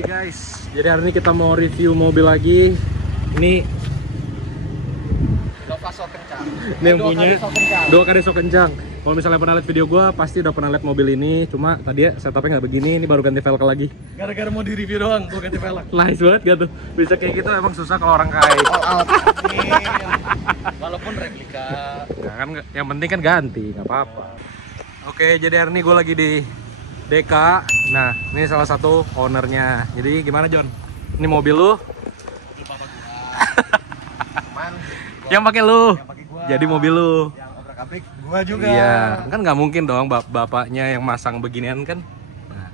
Oke guys, jadi hari ini kita mau review mobil lagi. Ini Innova sok kencang. Ini yang punya dua kali sok kencang. Kalau misalnya pernah lihat video gue, pasti udah pernah lihat mobil ini. Cuma tadi ya setupnya nggak begini, ini baru ganti velg lagi. Gara-gara mau di review doang, gue ganti velg. Nice banget gak tuh? Bisa kayak gitu emang susah kalau orang kaya. All out. Walaupun replika. Nah, kan yang penting kan ganti, nggak apa-apa. Oke, jadi hari ini gue lagi di DK. Nah, ini salah satu ownernya. Jadi gimana John? Ini mobil lu? Mobil papa gua. Cuman Yang pakai lu. yang pakai gua. Jadi mobil lu. Yang obrak-abrik gua juga. Iya, kan nggak mungkin dong bapaknya yang masang beginian kan? Nah,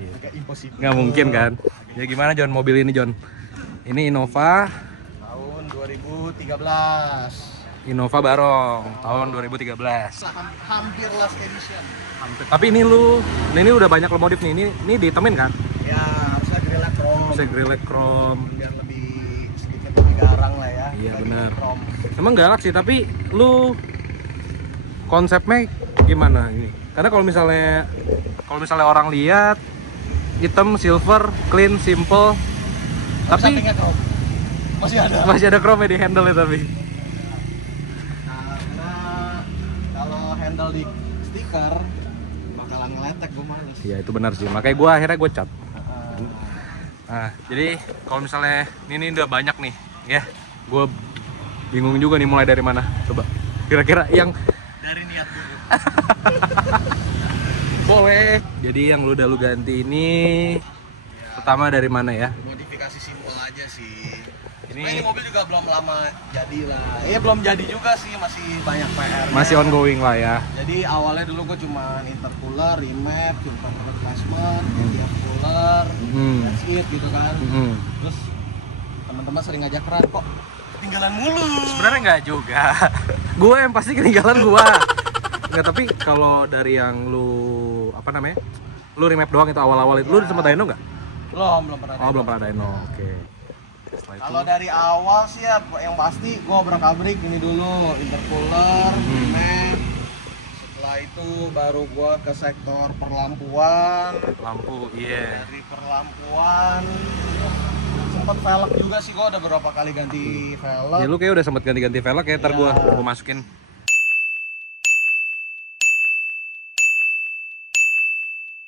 iya. Agak impossible. Nggak mungkin kan? Ya gimana John mobil ini John? Ini Innova Tahun 2013. Innova Barong tahun 2013. Hampir last edition. Tapi ini udah banyak lo modif nih. Ini ditemin kan? Ya harusnya grillnya chrome. Bisa grillnya chrome. Biar sedikit lebih garang lah ya. Iya, Kita benar. grillnya chrome. Emang galak sih, tapi lu konsepnya gimana ini? Karena kalau misalnya orang lihat hitam, silver, clean, simple, tapi Sampingnya chrome. masih ada chrome di handle ya tapi. Karena kalau handle di stiker bakalan ngeletek, gue males. Iya itu benar sih, makanya akhirnya gue cat. Nah, jadi kalau misalnya ini udah banyak nih, ya, gue bingung juga nih mulai dari mana. Coba, kira-kira yang Dari niat dulu. boleh. Jadi yang udah lu ganti ini, pertama dari mana ya? Modifikasi simpel aja sih. Ini Ini mobil juga belum lama jadi lah. Belum jadi juga sih, masih banyak PR. masih ongoing lah ya. Jadi awalnya dulu gue cuma intercooler, remap, filter replacement, ATF cooler, that's it gitu kan. Terus teman-teman sering ngajak keran, kok ketinggalan mulu. Sebenarnya nggak juga. Gue yang pasti ketinggalan gue. Nggak, tapi kalau dari yang lu lu remap doang itu awal-awal itu, lu sempat dyno nggak? Belum pernah. Oh belum pernah dyno. Oke. Kalau dari awal sih ya, yang pasti gue obrak-abrik ini dulu, intercooler, remap. Setelah itu baru gue ke sektor perlampuan. Lampu, iya. Dari perlampuan sempet velg juga sih, gue udah beberapa kali ganti velg. Ya lu kayak udah sempet ganti-ganti velg ya, ntar Iya. gua masukin.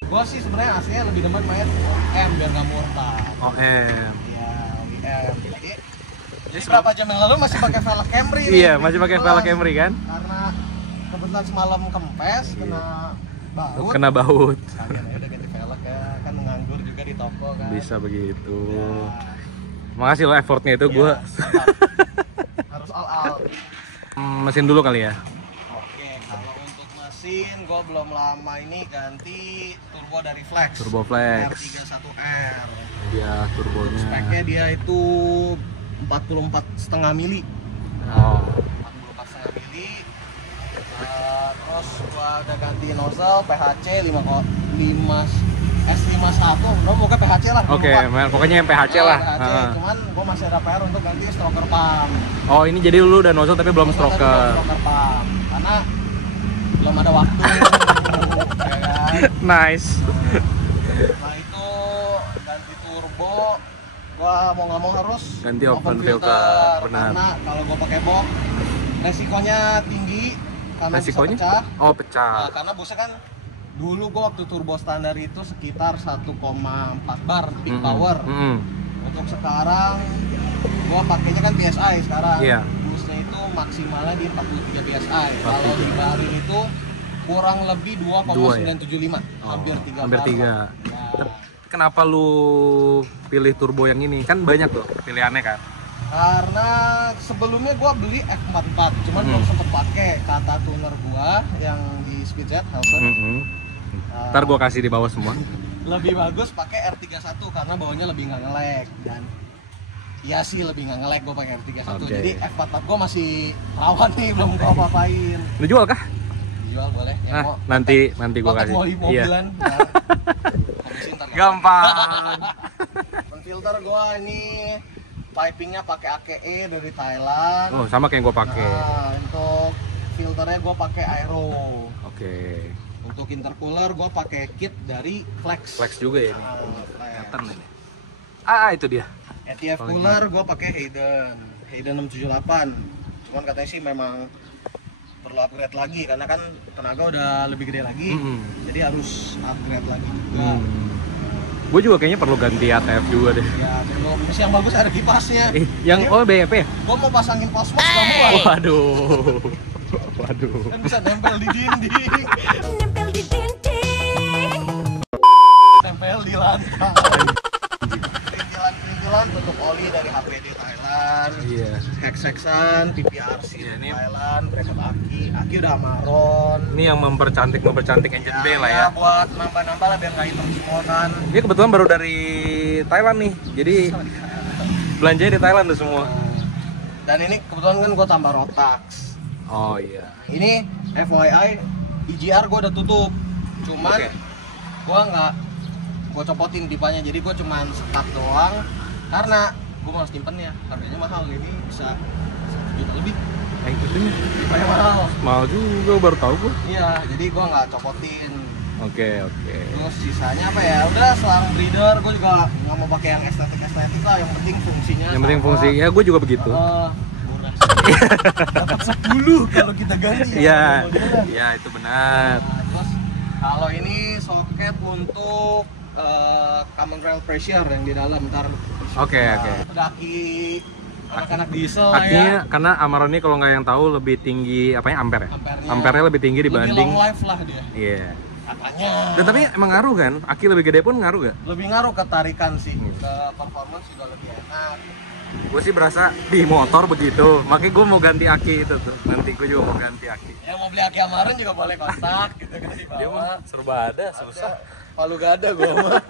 Gue sih sebenarnya aslinya lebih demen main OEM biar nggak murtad. OM. Iya, OEM. Jadi berapa jam yang lalu masih pakai velg Camry nih. Iya, masih pakai velg Camry kan? Karena kebetulan semalam kempes, kena baut. Kena baut. Akhirnya udah ganti velg ya, kan nganggur juga di toko kan. Bisa begitu. Ya. Makasih lo effortnya itu, Iya, gua mantap. Harus all out. mesin dulu kali ya. Oke, kalau untuk mesin gue belum lama ini ganti turbo dari Flex. Turbo Flex. R31R. Dia turbonya. Speknya dia itu 44,5 mili. Oh. 44,5 mili. Terus gua udah ganti nozzle PHC 5 S51. Lo mau ke PHC lah. Oke, pokoknya yang PHC lah. PHC. Cuman gua masih ada PR untuk ganti stroker pump. Oh, ini jadi lu udah nozzle tapi belum stroker. Stroker pump. Karena belum ada waktu. Ya kan? Nice. Setelah itu ganti turbo, gua mau nggak mau harus Ganti open filter, benar. karena kalau gua pakai box resikonya tinggi karena Resikonya? bisa pecah. Oh, pecah. Nah, karena busnya kan dulu gua waktu turbo standar itu sekitar 1,4 bar peak power. Untuk sekarang gua pakainya kan PSI sekarang. Iya. Busnya itu maksimalnya di 43 PSI. Kalau di barin itu kurang lebih 2,975, hampir 3 Hampir bar. 3. Nah, Kenapa lu pilih turbo yang ini? Kan banyak tuh pilihannya kan. karena sebelumnya gua beli F44, cuman belum sempet pakai kata tuner gua yang di Speedjet Helson. Ntar gua kasih di bawah semua. Lebih bagus pakai R31 karena bawahnya lebih nggak nge-lag dan iya sih lebih nggak nge-lag gua pakai R31. Oke. Jadi F44 gua masih rawan nih, belum gua apa-apain. Lu jual kah? Dijual boleh. Yang Nah, mau nanti gua kasih. mobilan. Iya. Ya. Komisi ntar ya. Gampang. Filter gua ini pipingnya pakai AKE dari Thailand. Oh, sama kayak yang gua pakai. Nah, untuk filternya gua pakai Aero. Oke. Untuk intercooler gue pakai kit dari Flex. Flex juga ya ini. Flex. Kelihatan ini. Itu dia. ATF cooler gue pakai Hayden 678. Cuman katanya sih memang perlu upgrade lagi karena kan tenaga udah lebih gede lagi. Jadi harus upgrade lagi juga. Gue juga kayaknya perlu ganti ATF juga deh. Ya, belum. Yang bagus ada kipasnya. Yang BEP ya? Gue mau pasangin Cosmos kamu lah. Waduh. Kan bisa nempel di dinding. Nempel di dinding. Nempel di lantai. Perintilan bentuk oli dari HPD Thailand. Iya. Hex-hexan, PPRC ini Thailand, bracket aki udah Amaron. Ini yang mempercantik engine bay lah ya. Buat nambah-nambah lah biar nggak hitam semua kan. Ini kebetulan baru dari Thailand nih, jadi belanjanya di Thailand tuh semua. Dan ini kebetulan kan gue tambah Rotax. Oh iya. Ini FYI EGR gue udah tutup, cuman gue copotin pipanya, jadi gue cuman sekat doang karena gue malas nyimpennya, harganya mahal, ini bisa 1 juta lebih. Itu sih Pipanya mahal juga, baru tahu gue. Iya, jadi gue nggak copotin. Oke. Terus sisanya apa ya? Udah selang breeder, gue juga nggak mau pakai yang estetik lah, yang penting fungsinya. Yang penting fungsi, ya gue juga begitu. Murah. Dapat 10 kalau kita ganti. Iya, itu benar. Terus kalau ini soket untuk common rail pressure yang di dalam ntar. Oke. Udah aki anak-anak diesel Akinya, ya. karena Amaron ini kalau nggak yang tahu lebih tinggi Ampernya ampernya lebih tinggi dibanding. lebih long life lah dia. Iya. Katanya. Dan tapi emang ngaruh kan? Aki lebih gede pun ngaruh gak? Lebih ngaruh ke tarikan sih, ke performance juga lebih enak. Gue sih berasa di motor begitu, makanya gue mau ganti aki itu tuh. Nanti gue juga mau ganti aki. Yang mau beli aki Amaron juga boleh kontak gitu kan di Dia bawah. mah serba ada, susah. Palu gak ada gue mah.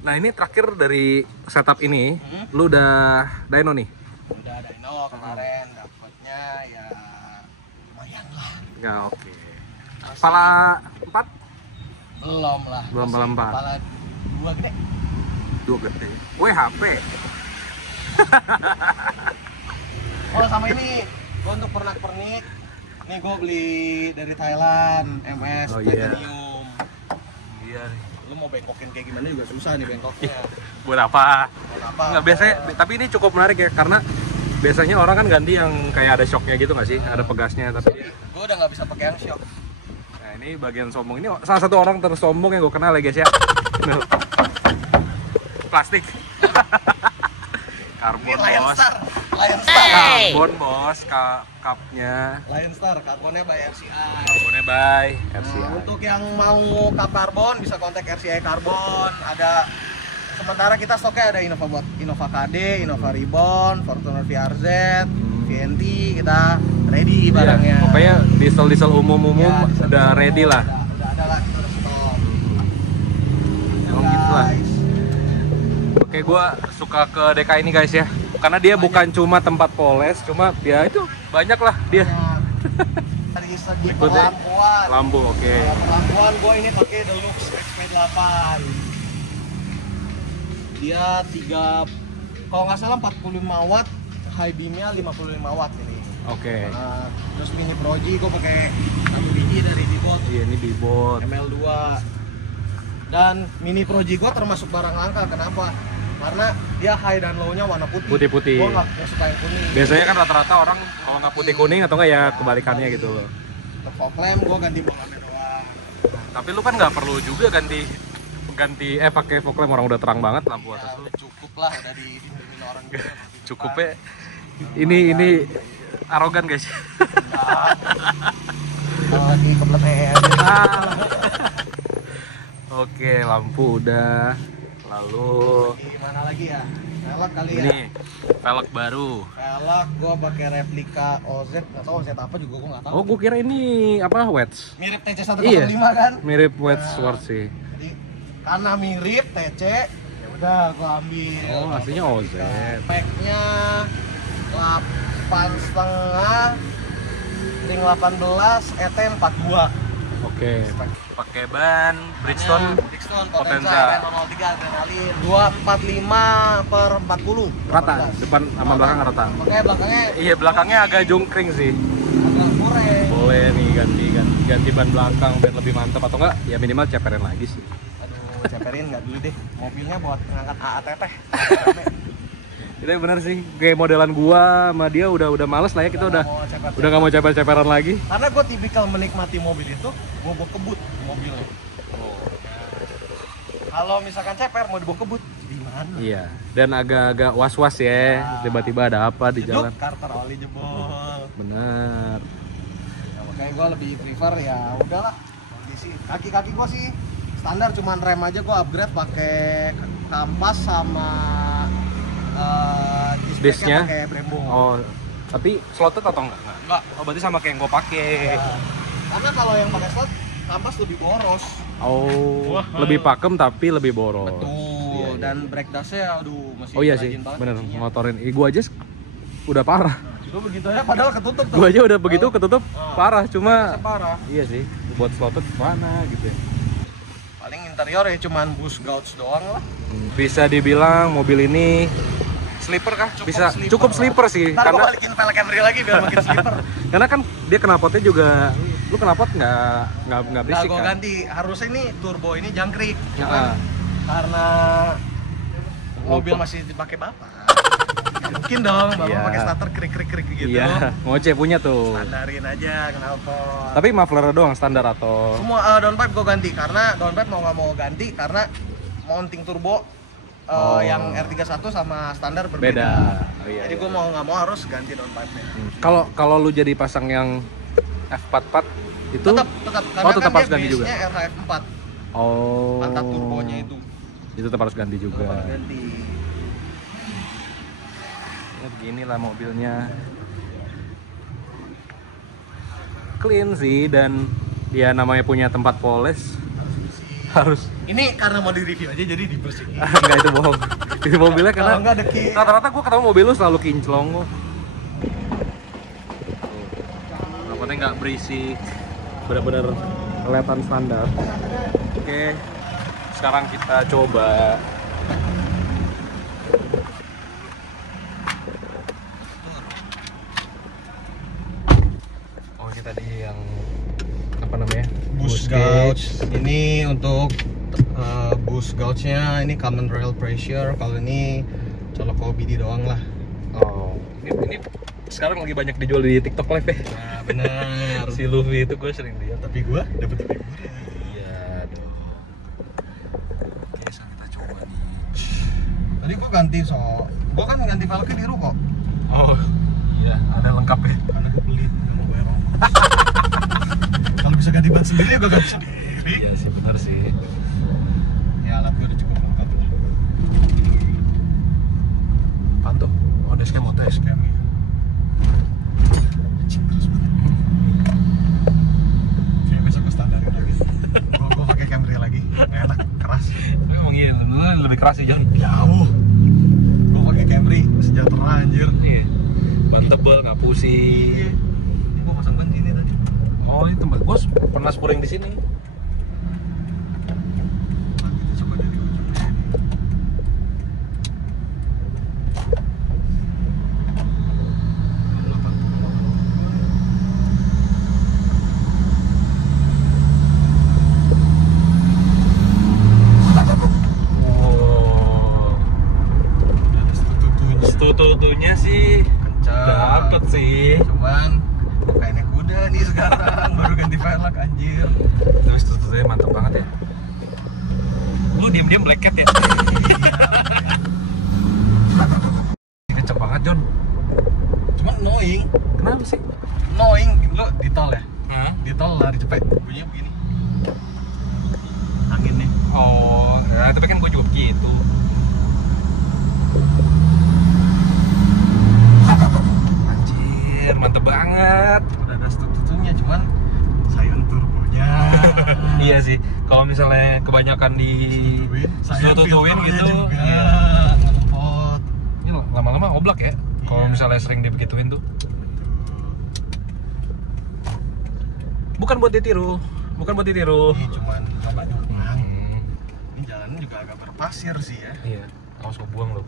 Nah ini terakhir dari setup ini, lu udah dyno nih? Udah dyno kemarin, dapatnya ya lumayan lah. Ya oke. Kepala 4? Belum lah. Belum Masih kepala 4. Kepala 2 gede. 2 gede. WHP. Oh sama ini, gue untuk pernak-pernik. Nih gue beli dari Thailand, MS Oh, iya. Titanium. Iya nih. Lu mau bengkokin kayak gimana juga susah nih bengkoknya. Buat apa? Buat apa? Nggak, biasanya, tapi ini cukup menarik ya, karena biasanya orang kan ganti yang kayak ada shocknya gitu nggak sih? Ada pegasnya, tapi dia... Gue udah nggak bisa pakai yang shock. Nah ini bagian sombong, ini salah satu orang tersombong yang gue kenal ya guys ya. Plastik. Karbon Lion bos. Star. Lion Star. Karbon bos, cupnya. Lion Star, karbonnya by RCI. Karbonnya by RCI. Nah, untuk yang mau cup karbon bisa kontak RCI Karbon. Ada sementara kita stoknya ada Innova KD, Innova Ribbon, Fortuner VRZ, VNT, kita ready barangnya. Iya, pokoknya diesel umum Ya, udah ready lah. Udah ada lah, kita udah stok. Emang gitu lah. Oke, gue suka ke DK ini guys ya, karena dia bukan cuma tempat poles, cuma ya itu banyak lah dia. Dari segi Ikutnya pelampuan. lampu, oke. Pelampuan gue ini pakai Deluxe XP8. Dia 3, kalau nggak salah 45 watt, high beamnya 55 watt ini. Oke. Terus mini proji gue pakai 1 biji dari Bibot Iya, ini bibot. ML2. Dan mini proji gue termasuk barang langka. Kenapa? Karena dia high dan low-nya warna putih. Putih-putih. Gue nggak suka yang kuning. Biasanya kan rata-rata orang kalau nggak putih kuning atau nggak ya kebalikannya gitu loh. Untuk fog lamp gue ganti bolannya doang. Tapi lu kan nggak perlu juga ganti pakai fog lamp, orang udah terang banget lampu Ya, atas lu. udah cukup lah, udah dihidupin orang gitu. Cukupnya ini arogan guys. Kalau lagi kebelet Oke, lampu udah. Lalu gimana lagi ya? Velg kali ya. ini velg baru. Velg gue pakai replika OZ, nggak tahu OZ apa juga gue nggak tahu. Oh, gue kira ini apa Wedge. Mirip TC105 Iya. kan? Mirip Wedge Sword sih. Jadi karena mirip TC, ya udah gue ambil. Oh, aslinya OZ. Speknya 8,5 ring 18 ET 42. Oke. Pakai ban Bridgestone Bridgestone Potenza. Potenza Renault 03 adrenalin 245/40 rata, depan sama belakang rata. Makanya belakangnya Iya, belakangnya agak jungkring sih. agak kurang. Boleh nih ganti ban belakang biar lebih mantap, atau enggak ya minimal ceperin lagi sih. Aduh, Gua ceperin nggak dulu deh. Mobilnya buat ngangkat AATT. Itu bener sih, kayak modelan gua sama dia udah males lah ya, kita udah nggak mau ceper-ceperan lagi. Karena gue tipikal menikmati mobil itu, gue bawa kebut mobilnya. Kalau misalkan ceper mau dibawa kebut, di mana? Iya, dan agak-agak was-was ya, tiba-tiba ada apa di jalan. Karter oli jebol. Benar. Ya, makanya gue lebih prefer ya udahlah. Kondisi kaki-kaki gue sih standar, cuman rem aja gue upgrade pakai kampas sama disknya pakai Brembo. Oh, tapi slotted atau enggak? Enggak. Oh, berarti sama kayak yang gue pakai. Karena kalau yang pakai slot kampas lebih boros. Oh, lebih pakem tapi lebih boros. Betul. Iya. Dan brake dust-nya aduh masih Oh iya sih, rajin banget bener, isinya. motorin. Gua aja udah parah. Lu begitu ya padahal ketutup tuh. Gua aja udah begitu ketutup parah, cuma Parah. iya sih, buat slotted mana gitu ya. Paling interior ya cuman bus gauge doang lah. Bisa dibilang mobil ini sleeper kah? Cukup sleeper sih. Ntar Karena gua balikin velg Camry lagi biar makin sleeper. karena kan dia knalpotnya juga, lu knalpot nggak Nah, berisik gua kan? ganti. Harusnya ini turbo ini jangkrik. Ya. Cuman karena mobil masih dipakai bapak. Mungkin dong, bapak Iya. pakai starter krik gitu. Iya, Ngoce punya tuh. Standarin aja knalpot. Tapi muffler doang standar atau? Semua downpipe gue ganti karena downpipe mau nggak mau ganti karena mounting turbo yang R31 sama standar berbeda. Beda. Oh, iya, Jadi iya. gue mau nggak mau harus ganti downpipe-nya. Kalau lu jadi pasang yang F44 itu Tetap karena tetap kan harus dia ganti juga. base-nya RHF4 Oh. pantat turbonya itu. Itu tetap harus ganti juga. Harus ganti. Ya beginilah mobilnya. Clean sih, dan dia namanya punya tempat poles. Harus. Ini karena mau di-review aja jadi dibersihin. Enggak, itu bohong. Itu mobilnya karena Kalau nggak deki. rata-rata gua ketemu mobil lu selalu kinclong kok. Knalpotnya nggak berisik. Benar-benar kelihatan standar. Oke. Sekarang kita coba. Oh, ini tadi yang apa namanya? Boost gauge. Ini untuk boost gauge-nya ini common rail pressure. Kalau ini colok OBD doang lah. Oh, ini sekarang lagi banyak dijual di TikTok Live ya. Nah, bener. Si Luffy itu gue sering lihat. Tapi gua dapet lebih murah. Iya dong. Oke, sekarang kita coba nih. Tadi gua ganti gua kan ganti velgnya biru kok. Oh, iya, ada lengkap ya. Karena gua pelit nggak mau bayar ongkos. Kalau bisa ganti ban sendiri gua ganti sendiri. Iya sih, benar sih. Ya alat gua udah cukup lengkap. Apaan tuh? Oh, dashcam motor ya? Dashcam ya. Anjing, keras banget. Kayak besok gua standarin lagi. Gua pakai Camry lagi. Enak, keras. Tapi emang iya, lu lebih keras sih, John. Jauh. Gua pakai Camry sejahtera anjir. Iya. Ban tebel, nggak pusing. Iya. Ini gua pasang ban sini tadi. Oh, ini tempat gue pernah spuring di sini. Nah, kita coba dari ujung sini. Oh, Ada setutunya. tutunya sih Kencang. dapet sih. Cuman kayak naik kuda nih sekarang baru ganti velg anjir. Terus tututnya mantap banget ya. Lu diam-diam black cat ya? Kecep banget, John. Cuman annoying. Kenapa sih? Annoying lu di tol ya. Hah? Di tol lari cepet bunyinya begini. Anginnya. Oh, ya, tapi kan gue juga gitu. Anjir, mantep banget. Udah ada tutunya cuman sayang turbonya. Iya sih, kalau misalnya kebanyakan di tutuin gitu, juga iya. ngelempot. Ini lama-lama oblak ya. Kalau Iya. misalnya sering dibegituin tuh. Bukan buat ditiru, bukan buat ditiru. Ini cuman lama doang. Hmm, Ini jalannya juga agak berpasir sih ya. iya, awas gue buang loh.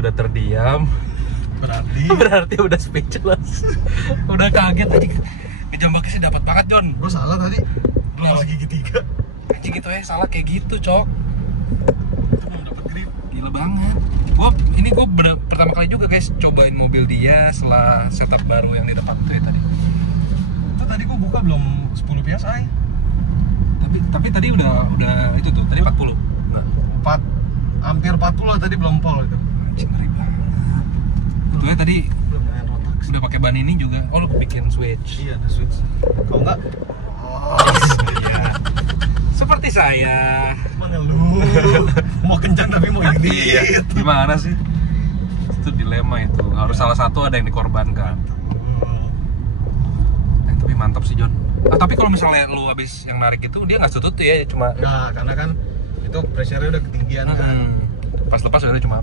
sudah terdiam, berarti udah speechless. Udah kaget aja. Di jambaknya sih dapat banget, John. Gue salah tadi. Belum masih gigi 3. Anjing gitu ya, salah kayak gitu, Cok. Itu belum dapat grip. Gila banget. Gue pertama kali juga guys cobain mobil dia setelah setup baru yang di depan tuh ya tadi. Itu tadi gue buka belum 10 PSI. Tapi tadi udah itu tuh, tadi 40. Nah, Hampir 40 lah tadi, belum pol itu. anjing ngeri banget. Tuh ya tadi Belum main rotak. udah pakai ban ini juga. Oh, lu bikin switch. Iya, ada switch. Kalau enggak, Iya. Seperti saya. mana lu? Mau kencang tapi mau Iya. edit. Gimana sih? Itu dilema itu. Harus salah satu ada yang dikorbankan. Tapi mantap sih, John. Tapi kalau misalnya lu habis yang narik itu dia nggak tutut tuh ya, cuma Nah, karena kan itu pressure-nya udah ketinggian kan. Pas lepas udah cuma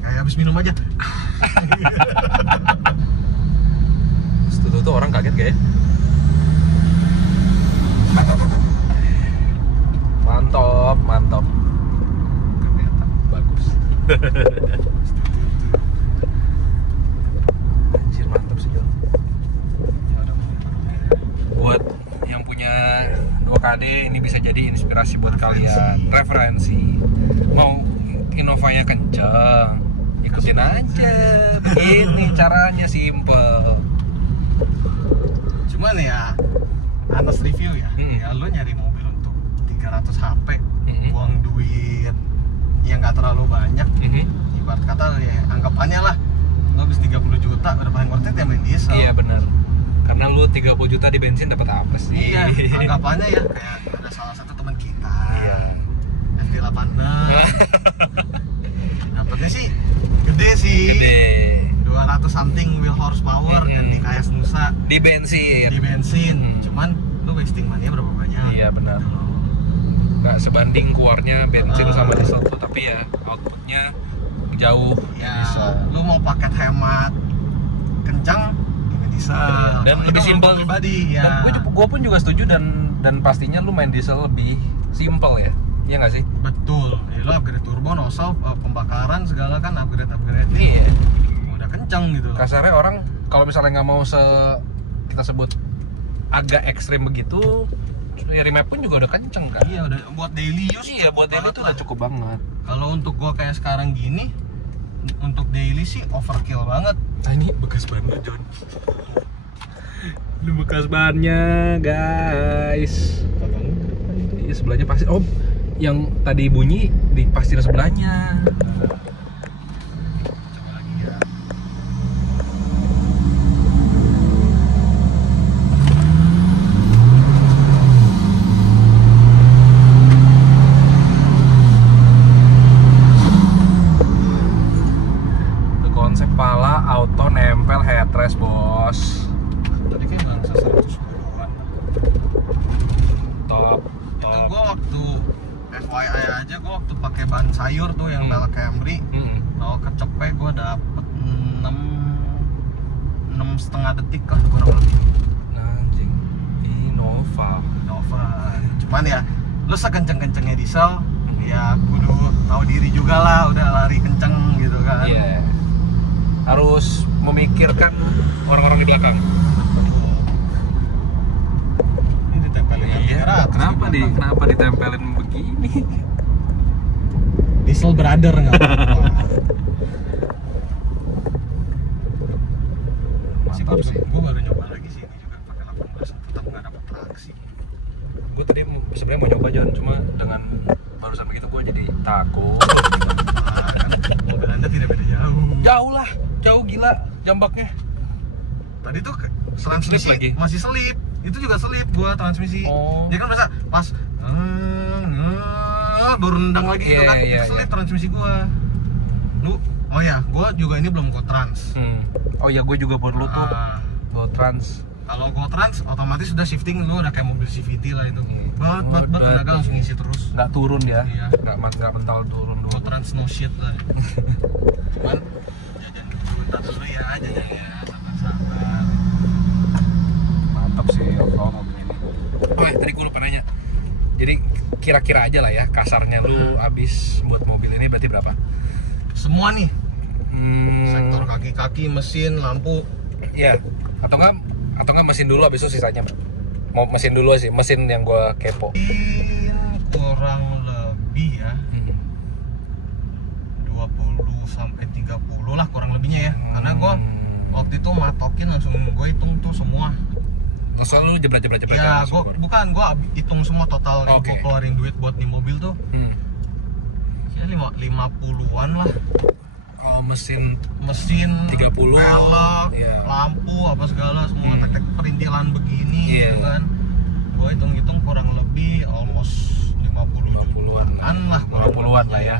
Kayak habis minum aja. tutut tuh orang kaget kayak. Mantap. Bagus. Anjir, mantap sih, John. Buat yang punya 2KD ini bisa jadi inspirasi buat kalian, referensi. Mau Innovanya kenceng, ikutin aja. Begini caranya, simple. Cuman ya, atas review ya, ya lo nyari mobil untuk 300 HP, buang duit yang nggak terlalu banyak. Ibarat kata ya, anggapannya lah, lo habis 30 juta, udah paling worth it ya main diesel. Iya benar. Karena lu 30 juta di bensin dapat apa sih? Iya, anggapannya ya kayak ada salah satu teman kita, Iya. FT86. Dapatnya sih gede sih. Gede. 200 something wheel horsepower dan di KS Nusa Di bensin. di bensin. Cuman lu wasting money berapa banyak? Iya benar. Nggak sebanding keluarnya bensin sama diesel tuh, tapi ya outputnya jauh. Ya, lu mau paket hemat kencang ini diesel. Dan Kalau lebih itu simpel. untuk pribadi ya. Gue pun juga setuju dan pastinya lu main diesel lebih simple ya. Iya nggak sih? Betul. Ya, lu upgrade turbo, nozzle, pembakaran segala kan upgrade Iya. udah kencang gitu. Kasarnya orang kalau misalnya nggak mau kita sebut agak ekstrim begitu, ya remap pun juga udah kenceng kan? Iya, udah buat daily use. Iya, buat daily tuh udah cukup banget. Kalau untuk gua kayak sekarang gini, untuk daily sih overkill banget. Nah ini bekas bannya, John. Ini bekas bannya, guys. Iya, sebelahnya pasir. Oh, yang tadi bunyi di pasir sebelahnya. Coba lagi ya. Itu konsep pala auto nempel headrest, bos. Tadi kayak bangsa 110-an. Top. Itu gua waktu FYI aja, gua waktu pakai ban sayur tuh yang Bell Camry, kalau kecepek gua dapet 6,5 detik lah kurang lebih. Anjing. Innova. Cuman ya, lu sekenceng-kencengnya diesel, ya kudu tahu diri juga lah, udah lari kenceng gitu kan. Iya. Harus memikirkan orang-orang di belakang. Ini ditempelin yang 300. Kenapa ditempelin begini? Diesel brother nggak apa-apa. Masih baru sih, gue baru nyoba lagi sih ini juga pakai 18, tetap nggak dapet traksi. Gue tadi sebenarnya mau nyoba John, cuma dengan barusan begitu gue jadi takut. Nah, kan mobil anda tidak beda jauh. Jauh gila jambaknya. Tadi tuh transmisi Slip lagi? masih selip, itu juga selip gua transmisi. Oh. Dia kan biasa pas baru nendang lagi gitu kan, Iya, itu selip transmisi gua. Oh ya, gua juga ini belum go trans. Oh ya, gue juga buat lu tuh go trans. Kalau go trans otomatis udah shifting, lu udah kayak mobil CVT lah itu. Bat tenaga langsung isi terus. Nggak turun dia. Iya. Nggak mental turun Go dulu. trans no shit lah. Cuman jajan bentar dulu ya, jajan ya, sabar-sabar. Mantap sih overall mobil ini. Oh tadi gue lupa nanya. Jadi kira-kira aja lah ya, kasarnya lu abis buat mobil ini berarti berapa? semua nih. Hmm, Sektor kaki-kaki, mesin, lampu. ya. Atau nggak mesin dulu habis itu sisanya. Mau mesin dulu sih, mesin yang gua kepo. Kurang lebih ya 20 sampai 30 lah kurang lebihnya ya. Karena gua waktu itu matokin langsung gue hitung tuh semua. Masa lu jebret-jebret Ya, gua hitung semua total yang Oke. gua keluarin duit buat nih mobil tuh. Ya 50-an lah. Kalau mesin Mesin 30, pelek, iya. lampu apa segala semua tek-tek perintilan begini Iya. gitu kan. Gua hitung-hitung kurang lebih almost 50-an lah, 50-an lah ya.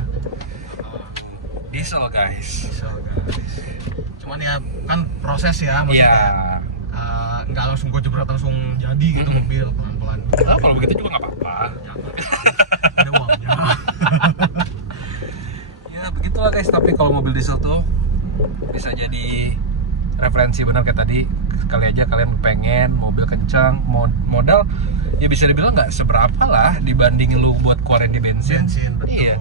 Diesel guys. Bisa, guys. Cuman ya kan proses ya, maksudnya Iya. nggak langsung gue jebret langsung jadi gitu mobil pelan-pelan. Kalau begitu juga nggak apa-apa. Ada uangnya. Ya begitulah guys, tapi kalau mobil diesel tuh bisa jadi referensi benar kayak tadi. Sekali aja kalian pengen mobil kencang, modal ya bisa dibilang nggak seberapa lah dibandingin lu buat keluarin di bensin. Bensin, betul. Iya.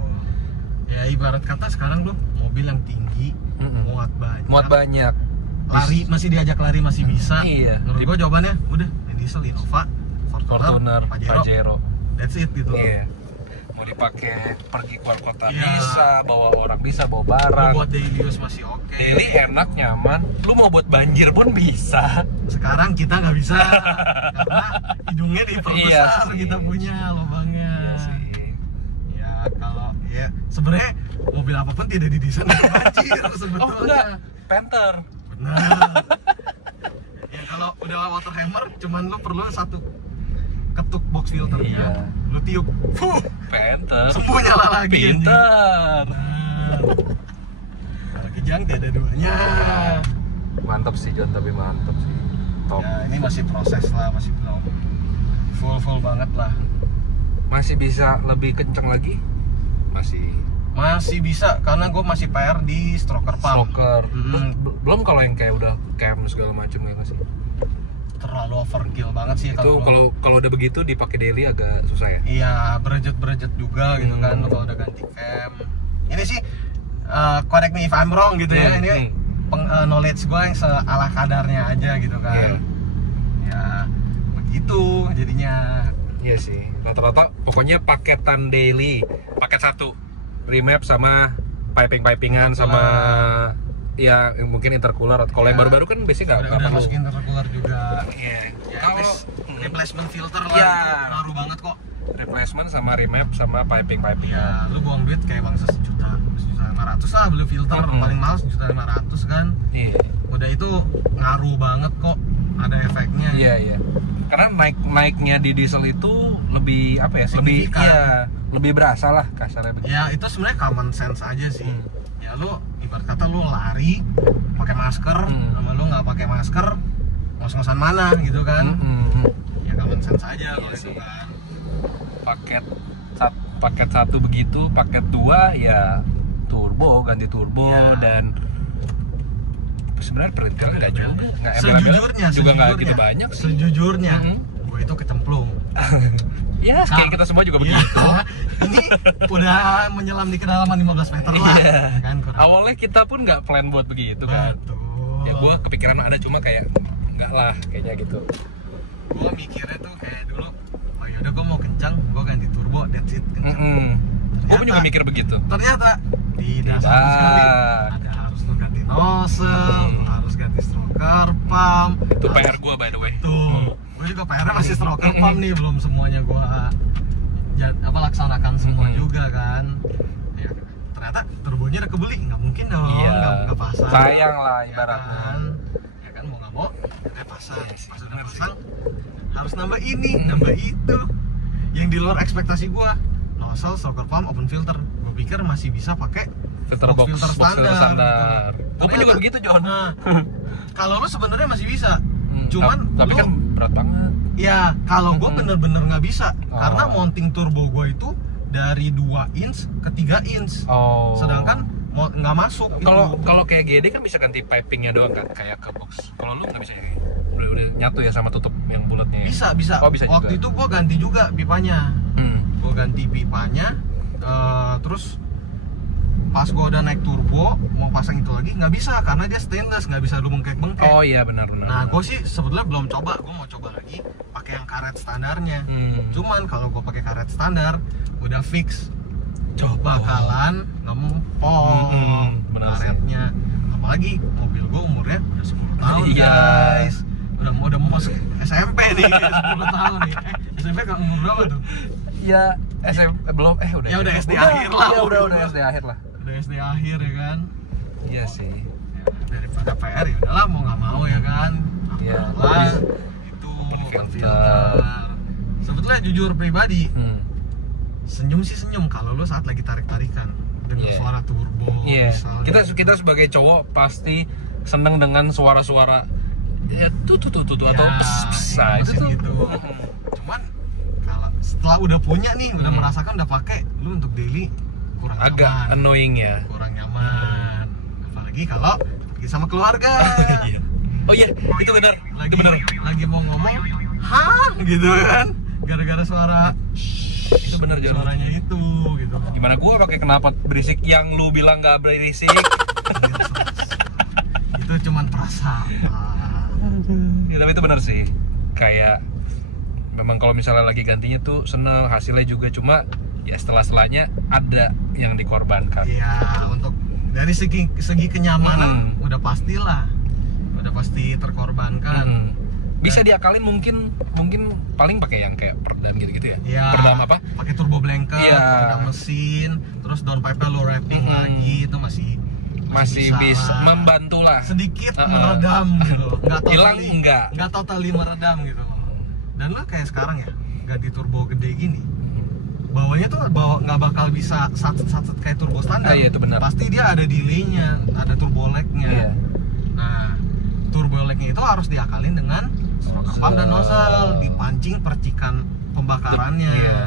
Ya ibarat kata sekarang tuh mobil yang tinggi, Muat banyak. lari masih diajak lari masih bisa. Iya. Menurut gue jawabannya udah diesel Innova, Fortuner, Pajero. That's it gitu. Iya. Mau dipakai pergi keluar kota Iya. bisa, bawa orang bisa, bawa Lu barang. buat daily use masih oke. Daily enak, nyaman. Lu mau buat banjir pun bisa. Sekarang kita nggak bisa karena hidungnya diperbesar Iya sih. kita punya lubangnya. Ya kalau ya sebenarnya mobil apapun tidak didesain untuk banjir sebetulnya. Oh enggak, Panther. Benar. Ya kalau udah water hammer cuman lu perlu satu ketuk box filternya. Iya. Lu tiup. Panther. Semua nyala lagi. Pinter. Nah. Kalau Kijang tidak ada duanya. Mantap sih John, tapi mantap sih. Top. Ya ini masih proses lah, masih belum full banget lah. Masih bisa lebih kencang lagi? Masih Bisa karena gue masih PR di stroker pump. stroker. Mm-mm. Terus belum kalau yang kayak udah cam segala macam ya nggak sih? Terlalu overkill banget sih Itu kalau udah begitu dipakai daily agak susah ya. Iya, berejet juga gitu kan lo kalau udah ganti cam. Ini sih correct me if I'm wrong gitu ya. Ini knowledge gue yang seala kadarnya aja gitu kan. Iya. Ya begitu jadinya. Iya sih. Rata-rata pokoknya paketan daily, paket satu, remap sama pipingan sama ya mungkin intercooler. Kalau yang baru-baru kan biasanya nggak udah perlu. masukin intercooler juga. Iya. Ya, Kalau replacement filter lah Iya. itu ngaruh banget kok. replacement sama remap sama pipingan. Ya lu buang duit kayak bangsa sejuta 500 lah beli filter paling mahal 1.500.000 kan. Iya. Udah itu ngaruh banget kok, ada efeknya. Iya. Karena naiknya di diesel itu lebih apa ya? Signifikan. Lebih berasa lah kasarnya begitu. Ya itu sebenarnya common sense aja sih. Ya lu ibarat kata lu lari pakai masker sama lu nggak pakai masker ngos-ngosan mana gitu kan. Ya common sense aja kalau itu kan. Paket satu begitu, paket dua ya ganti turbo Ya. dan sebenarnya perintil nggak juga, nggak Sejujurnya juga nggak gitu banyak sih. Sejujurnya gue itu kecemplung. Ya, kayak kita semua juga begitu. Ini udah menyelam di kedalaman 15 meter lah. Iya. Kan, kurang. Awalnya kita pun nggak plan buat begitu kan. Betul. Ya gua kepikiran ada cuma kayak nggak lah kayaknya gitu. Gue mikirnya tuh kayak dulu, oh yaudah gue mau kencang, gue ganti turbo, that's it, kencang. Gue pun juga mikir begitu. Ternyata tidak sama sekali. Ada harus lo ganti nozzle, harus ganti stroker pump. Itu PR gua by the way. Tuh, gue juga PR-nya masih stroker pump nih, belum semuanya gue laksanakan semua juga kan. Ya, ternyata turbonya udah kebeli, nggak mungkin dong, nggak pasang. Sayang lah Ya ibaratnya. kan? Ya kan mau nggak mau, ya pasang. Pas udah pasang, harus nambah ini, nambah itu. Yang di luar ekspektasi gue, nozzle, stroker pump, open filter. Gue pikir masih bisa pakai Filter box standar. Gue pun juga begitu John. Nah, kalau lu sebenarnya masih bisa, cuman tapi lu, kan berat banget. ya kalau gue bener-bener nggak bisa karena Oh. mounting turbo gue itu dari 2 inch ke 3 inch, Oh. sedangkan nggak masuk. Kalau kayak GD kan bisa ganti pipingnya doang kan, kayak ke box. Kalau lu nggak bisa ya? Udah nyatu ya sama tutup yang bulatnya. bisa. Oh, bisa Waktu juga. itu gue ganti juga pipanya, gue ganti pipanya, terus pas gua udah naik turbo mau pasang itu lagi nggak bisa karena dia stainless, nggak bisa lu bengkek-bengkek. Oh iya benar. Nah, gue sih sebetulnya belum coba, gue mau coba lagi pakai yang karet standarnya. Cuman kalau gue pakai karet standar, udah fix bakalan ngempol karetnya. Apalagi mobil gue umurnya udah 10 tahun guys. Udah mau masuk SMP nih, 10 tahun nih. SMP kan umur berapa tuh? Ya SMP belum udah. Ya udah SD akhir lah. Ya udah SD akhir lah. Udah SD akhir ya kan. Iya sih. Daripada PR ya udahlah mau nggak mau ya kan. Iya. Lah itu open filter. Sebetulnya jujur pribadi, senyum sih senyum kalau lu saat lagi tarik-tarikan dengan suara turbo misalnya. Kita sebagai cowok pasti seneng dengan suara-suara ya tuh atau pes itu tuh. Gitu. Cuman kalau setelah udah punya nih, udah merasakan, udah pakai, lu untuk daily kurang agak nyaman. annoying ya. Kurang nyaman. Apalagi kalau pergi sama keluarga. Oh iya, itu benar. Lagi mau ngomong, hah gitu kan. Gara-gara suara itu benar suaranya itu gitu. Gimana gua pakai knalpot berisik yang lu bilang nggak berisik? Itu cuman perasaan. Ya, tapi itu benar sih. Kayak memang kalau misalnya lagi gantinya tuh seneng, hasilnya juga, cuma ya setelahnya ada yang dikorbankan. Iya, untuk dari segi kenyamanan udah pastilah. Udah pasti terkorbankan. Bisa diakalin mungkin paling pakai yang kayak peredam gitu ya. Iya. Peredam apa? Pakai turbo blanket, Iya. peredam mesin, terus downpipe lo wrapping lagi, itu masih bisa membantu lah. Sedikit meredam gitu. Hilang enggak totally meredam gitu. Dan lo kayak sekarang ya, ganti turbo gede gini. Bawahnya tuh nggak bakal bisa satset kayak turbo standar. Iya, itu benar. Pasti dia ada delaynya, ada turbo lag-nya. Iya. Nah, turbo lag-nya itu harus diakalin dengan pump dan nozzle, dipancing percikan pembakarannya. Iya.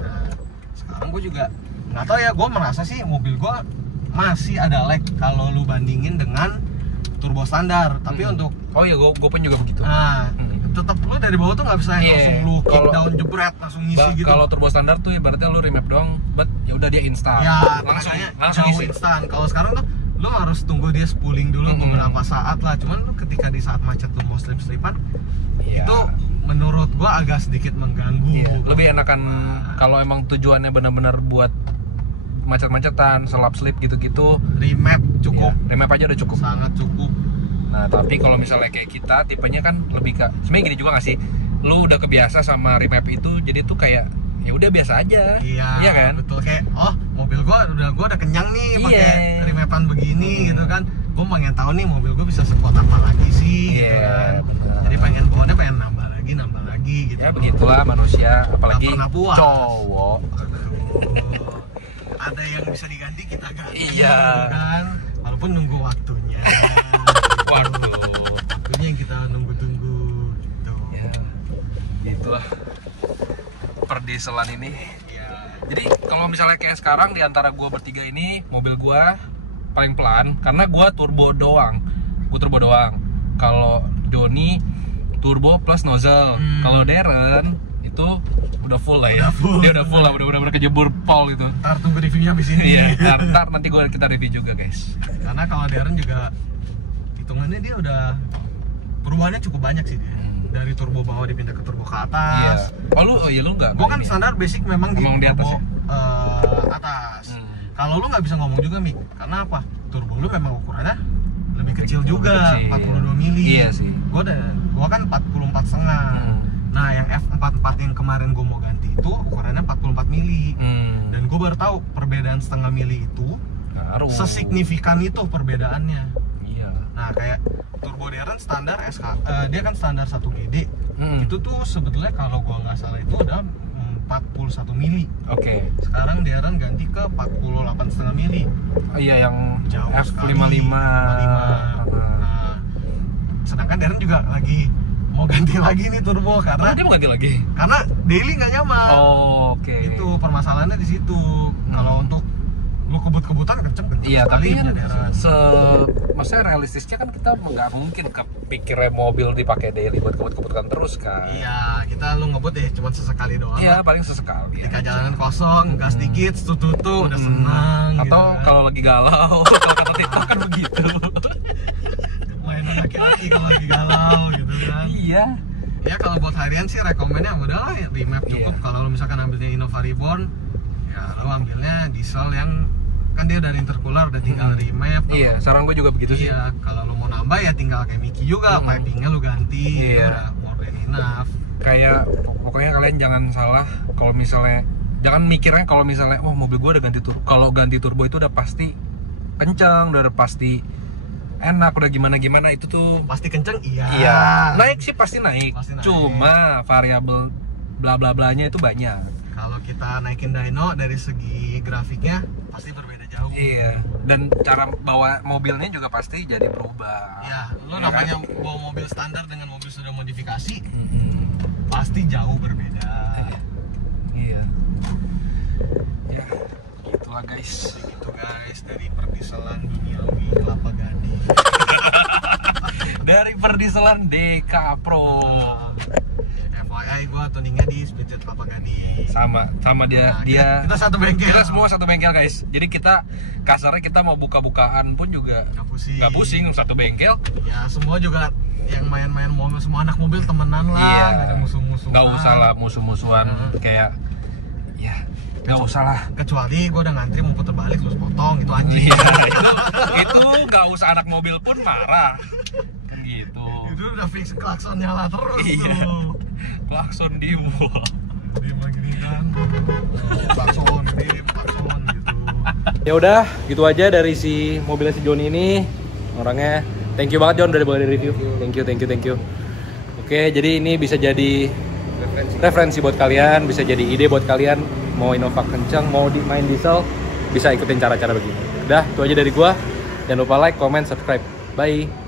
Nah, sekarang gue juga nggak tahu ya, gue merasa sih mobil gue masih ada lag kalau lu bandingin dengan turbo standar. Tapi untuk gue pun juga begitu. Nah, tetap lu dari bawah tuh nggak bisa langsung lu kick Kalau- down jebret langsung ngisi gitu. Kalau turbo standar tuh ibaratnya lu remap doang, but ya udah dia instan. Ya, langsung langsung isi. instan. Kalau sekarang tuh lu harus tunggu dia spooling dulu beberapa saat lah. Cuman lu ketika di saat macet lu mau slip-slipan, Iya. itu menurut gua agak sedikit mengganggu. Iya, lebih enakan kalau emang tujuannya benar-benar buat macet-macetan, selap slip gitu-gitu. Remap cukup, Remap aja udah cukup. sangat cukup. Nah, tapi kalau misalnya kayak kita tipenya kan lebih ke sebenarnya gini juga nggak sih? Lu udah kebiasa sama remap itu, jadi tuh kayak ya udah biasa aja. Iya kan? betul, kayak mobil gua udah kenyang nih pakai remapan begini gitu kan. Gua pengen tahu nih mobil gua bisa sekuat apa lagi sih gitu kan. benar. Jadi pengen nambah lagi gitu. Ya begitulah manusia, apalagi Nggak pernah puas. cowok. Ada yang bisa diganti kita ganti. Iya. Kan, walaupun nunggu waktunya. Waduh. Waktunya yang kita nunggu-tunggu gitu. Ya, itulah perdieselan ini. Ya. Jadi kalau misalnya kayak sekarang di antara gua bertiga ini, mobil gua paling pelan karena gua turbo doang. Kalau Doni turbo plus nozzle. Kalau Darren itu udah full lah ya. Dia udah full lah, udah benar-benar kejebur pol gitu. Ntar tunggu reviewnya abis ini. Iya, ntar nanti kita review juga guys. Karena kalau Darren juga hitungannya dia udah perubahannya cukup banyak sih dia. Dari turbo bawah dipindah ke turbo ke atas. Iya. Lu nggak? Gua kan standar basic memang Emang di atas turbo ya? atas. Kalau lu nggak bisa ngomong juga Mik, karena apa? Turbo lu memang ukurannya lebih kecil juga, 42 mili. Iya sih. Gua kan 44,5. Nah, yang F44 yang kemarin gua mau ganti itu ukurannya 44 mili. Dan gua baru tahu perbedaan setengah mili itu sesignifikan itu perbedaannya. Iya. Nah, kayak turbo Darren standar dia kan standar 1 GD. Itu tuh sebetulnya kalau gua nggak salah itu udah 41 mili. Oke. Sekarang Darren ganti ke 48,5 mili. Iya, yang Jauh F55. Nah, sedangkan Darren juga lagi mau ganti lagi nih turbo karena dia mau ganti lagi. daily nggak nyaman. Oh, oke. Itu permasalahannya di situ. Kalau untuk lu kebut-kebutan kenceng. Iya, tapi kan daerah. maksudnya realistisnya kan kita nggak mungkin kepikirnya mobil dipakai daily buat kebut-kebutan terus kan. Iya, kita lu ngebut ya cuma sesekali doang. Iya, paling sesekali. Ketika jalanan kosong, gas dikit, tutu udah senang. Atau gitu kan. kalau lagi galau, kalau kata TikTok kan begitu. Mainan laki-laki kalau lagi galau gitu kan. Iya. Ya kalau buat harian sih rekomennya udahlah ya, remap cukup. Iya. Kalau lu misalkan ambilnya Innova Reborn, ya lu ambilnya diesel yang kan dia dari intercooler udah tinggal remap. Iya, saran gue juga begitu sih. Iya, kalau lu mau nambah ya tinggal kayak Miki juga, pipingnya lu ganti, itu Iya. udah more than enough. Kayak pokoknya kalian jangan salah kalau misalnya jangan mikirnya kalau misalnya mobil gue udah ganti turbo. Kalau ganti turbo itu udah pasti kencang, udah pasti enak, udah gimana itu tuh Pasti kenceng, iya. iya naik sih pasti naik. Pasti naik. Cuma variabel bla bla blanya itu banyak. Kalau kita naikin dyno dari segi grafiknya pasti berbeda jauh. Iya, dan cara bawa mobilnya juga pasti jadi berubah. Ya, lu Iya namanya kan? bawa mobil standar dengan mobil sudah modifikasi, pasti jauh berbeda. Iya. Ya, gitulah guys. Gitu guys, dari perdieselan duniawi Kelapa Gading. Dari perdieselan DK Pro. FYI gua tuningnya di Speedjet Kelapa Gading. Sama dia Nah, dia kita satu bengkel. kita semua satu bengkel guys. Jadi kita kasarnya kita mau buka-bukaan pun juga Nggak pusing. nggak pusing satu bengkel. Ya semua juga yang main-main mobil, semua anak mobil temenan lah, Iya. nggak ada musuh-musuhan. Nggak usah lah musuh-musuhan kayak ya nggak usah lah. Kecuali gua udah ngantri mau puter balik terus potong, itu anjing. Iya, itu nggak usah anak mobil pun marah kan gitu. Itu udah fix klakson nyala terus Iya. tuh. Klakson di wall. Dia lagi kan. Klakson gitu. Ya udah, gitu aja dari si mobilnya si Joni ini. Orangnya thank you banget John udah boleh review. Thank you. Oke, jadi ini bisa jadi referensi buat kalian, bisa jadi ide buat kalian mau Innova kencang, mau main diesel, bisa ikutin cara-cara begini. Udah, itu aja dari gua. Jangan lupa like, comment, subscribe. Bye.